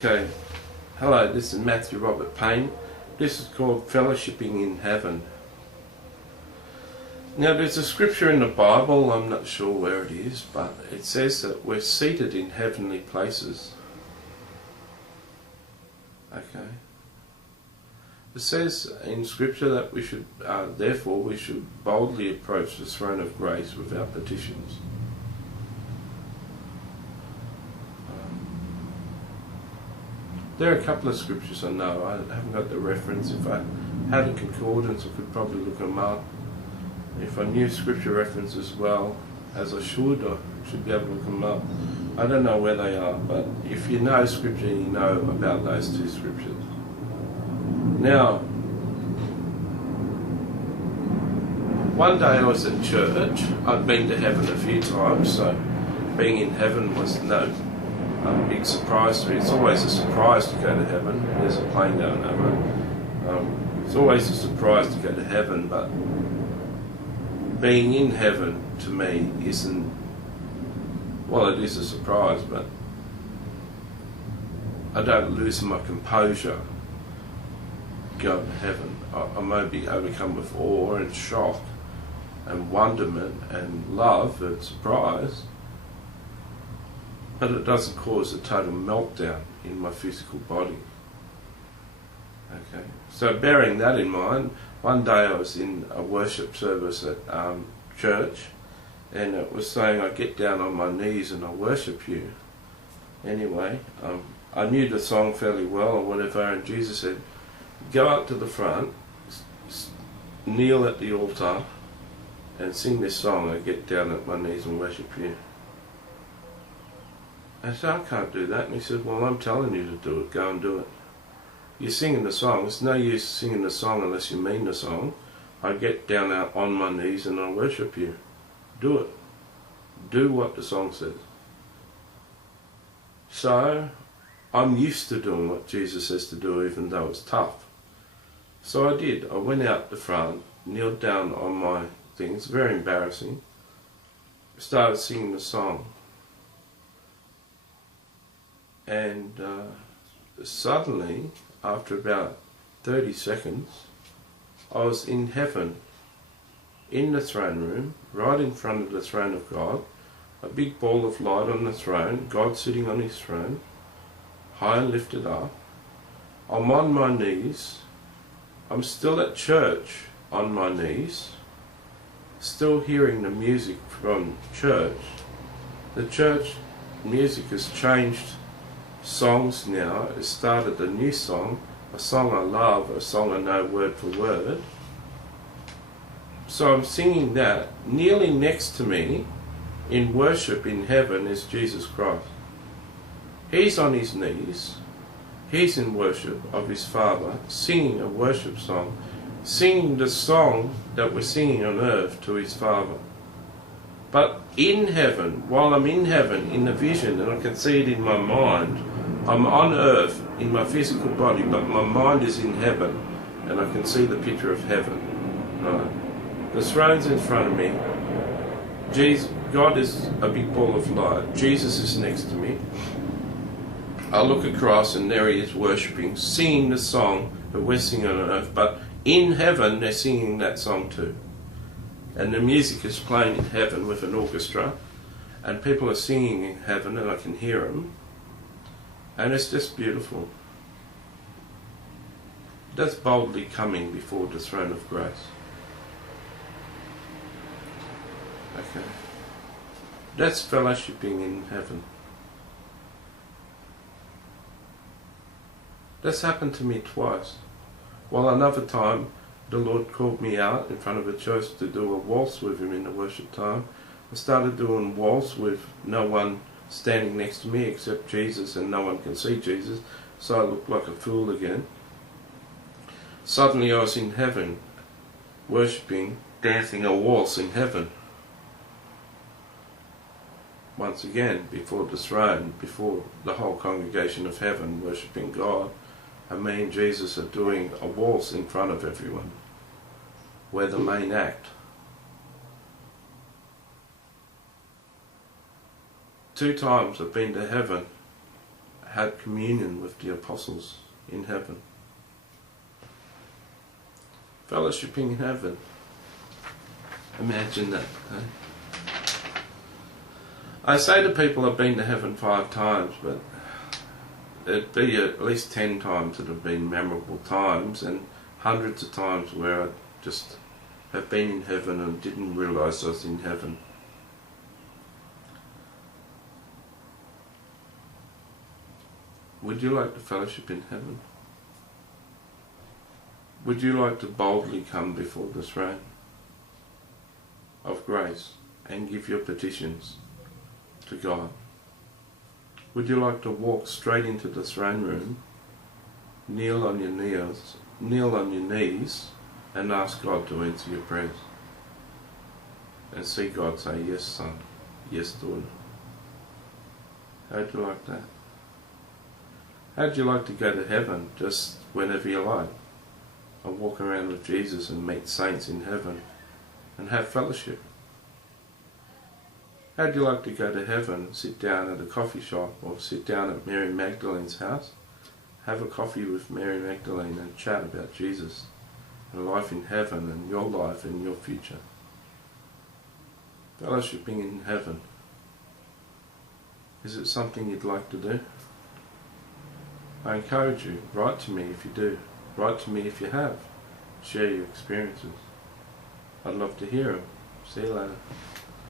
Okay, hello, this is Matthew Robert Payne. This is called Fellowshipping in Heaven. Now there's a scripture in the Bible, I'm not sure where it is, but it says that we're seated in heavenly places. Okay. It says in scripture that we should, therefore we should boldly approach the throne of grace without petitions. There are a couple of scriptures I know. I haven't got the reference. If I had a concordance, I could probably look them up. If I knew scripture references well, as I should be able to look them up. I don't know where they are, but if you know scripture, you know about those two scriptures. Now, one day I was at church. I'd been to heaven a few times, so being in heaven was no big surprise to me. It's always a surprise to go to heaven. There's a plane going over. It's always a surprise to go to heaven, but being in heaven to me isn't, well, it is a surprise, but I don't lose my composure going to heaven. I may be overcome with awe and shock and wonderment and love and surprise, but it doesn't cause a total meltdown in my physical body. Okay, so bearing that in mind, one day I was in a worship service at church, and it was saying, I get down on my knees and I worship you. Anyway, I knew the song fairly well or whatever, and Jesus said, go up to the front, kneel at the altar, and sing this song. I get down at my knees and worship you. I said, I can't do that. And he said, well, I'm telling you to do it. Go and do it. You're singing the song. It's no use singing the song unless you mean the song. I get down out on my knees and I worship you. Do it. Do what the song says. So, I'm used to doing what Jesus says to do, even though it's tough. So I did. I went out the front, kneeled down on my things, very embarrassing, started singing the song. And suddenly, after about 30 seconds, I was in heaven, in the throne room, right in front of the throne of God, a big ball of light on the throne, God sitting on his throne, high and lifted up. I'm on my knees. I'm still at church on my knees, still hearing the music from church. The church music has changed songs now. It started a new song, a song I love, a song I know word for word. So I'm singing that. Kneeling next to me in worship in heaven is Jesus Christ. He's on his knees. He's in worship of his Father, singing a worship song, singing the song that we're singing on earth to his Father. But in heaven, while I'm in heaven, in the vision, and I can see it in my mind, I'm on earth in my physical body, but my mind is in heaven, and I can see the picture of heaven. Right? The throne's in front of me. God is a big ball of light. Jesus is next to me. I look across, and there he is worshipping, singing the song that we're singing on earth, but in heaven they're singing that song too. And the music is playing in heaven with an orchestra, and people are singing in heaven, and I can hear them. And it's just beautiful. That's boldly coming before the throne of grace. Okay. That's fellowshipping in heaven. That's happened to me twice. Well, another time, the Lord called me out in front of a church to do a waltz with him in the worship time. I started doing waltz with no one standing next to me except Jesus, and no one can see Jesus, so I looked like a fool again. Suddenly I was in heaven, worshipping, dancing a waltz in heaven. Once again, before the throne, before the whole congregation of heaven, worshipping God, and me and Jesus are doing a waltz in front of everyone. We're the main act. 2 times I've been to heaven, had communion with the apostles in heaven. Fellowshipping in heaven. Imagine that. Eh? I say to people I've been to heaven 5 times, but it'd be at least 10 times that have been memorable times, and hundreds of times where I just have been in heaven and didn't realise I was in heaven. Would you like to fellowship in heaven? Would you like to boldly come before the throne of grace and give your petitions to God? Would you like to walk straight into the throne room, kneel on your knees and ask God to answer your prayers? And see God say, yes son, yes daughter. How'd you like that? How'd you like to go to heaven just whenever you like? And walk around with Jesus and meet saints in heaven and have fellowship? How'd you like to go to heaven, sit down at a coffee shop or sit down at Mary Magdalene's house, have a coffee with Mary Magdalene and chat about Jesus and life in heaven and your life and your future? Fellowshipping in heaven. Is it something you'd like to do? I encourage you, write to me if you do. Write to me if you have. Share your experiences. I'd love to hear them. See you later.